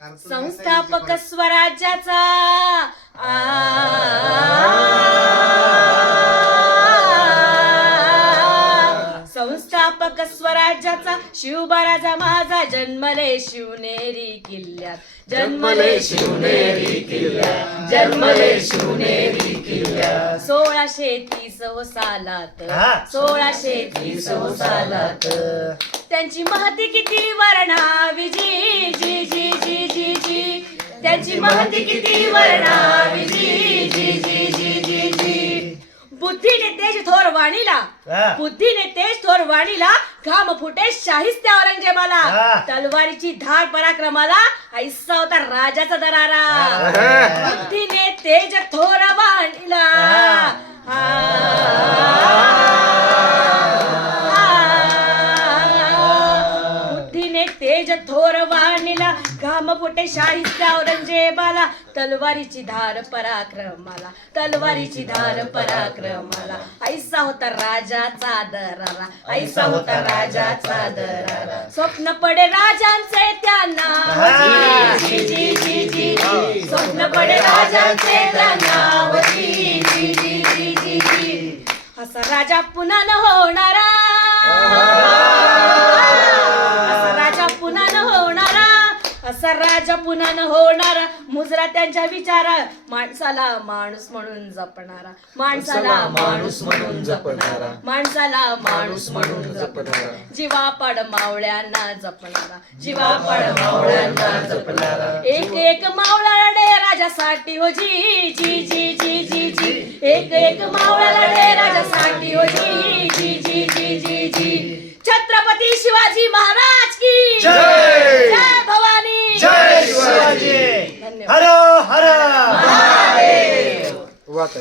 संस्थापक स्वराज्याचा संस्थापक स्वराज्याचा शिवबा राजा माझा जन्मले शिवनेरी किल्ल्यात, जन्मले शिवनेरी किल्ल्यात, जन्मले शिवनेरी किल्ल्यात. 1630 सालात, 1630 सालात त्यांची महती किती वर्णावी जी जी जी जी जी जी, त्यांची महती किती वर्णावी जी जी जी जी जी जी. बुद्धीने तेज थोर वाणीला, बुद्धीने तेज थोर वाणीला, घाम फुटे शाहिस्त्या औरंगजेबाला, तलवारीची धार पराक्रमाला, ऐसा होता राजाचा दरारा. बुद्धीने तेज थोर वाणीला, बुद्धीने तेज थोर वाणीला, घाम फुटे शाहिस्त्या औरंगजेबाला, तलवारीची धार पराक्रमाला, तलवारीची धार पराक्रमाला, ऐसा होता राजाचा दरारा, ऐसा होता राजाचा दरारा. स्वप्न पडे राजांचे त्यांना, जी जी जी जी जी, स्वप्न पडे राजांचे त्यांना, जी जी जी जी जी जी. असा राजा पुन्हा न होणारा, असा राजा पुन्हा न होणारा, असा राजा पुन्हा न होणारा, मुजरा त्यांच्या विचारा, माणसाला माणूस म्हणून जपणारा, माणसाला माणूस म्हणून जपणारा, माणसाला माणूस म्हणून जपणारा, जीवापाड मावळ्यांना जपणारा, जीवापाड मावळ्यांना जपणारा. एक एक मावळा लढे राजासाठी हो जी जी जी जी जी जी, एक एक मावळा लढे राजासाठी हो जी जी जी जी जी जी. छत्रपती शिवाजी महाराज की जय. जय भवानी, जय शिवाजी. धन्यवाद. हर हर महादेव. वाह.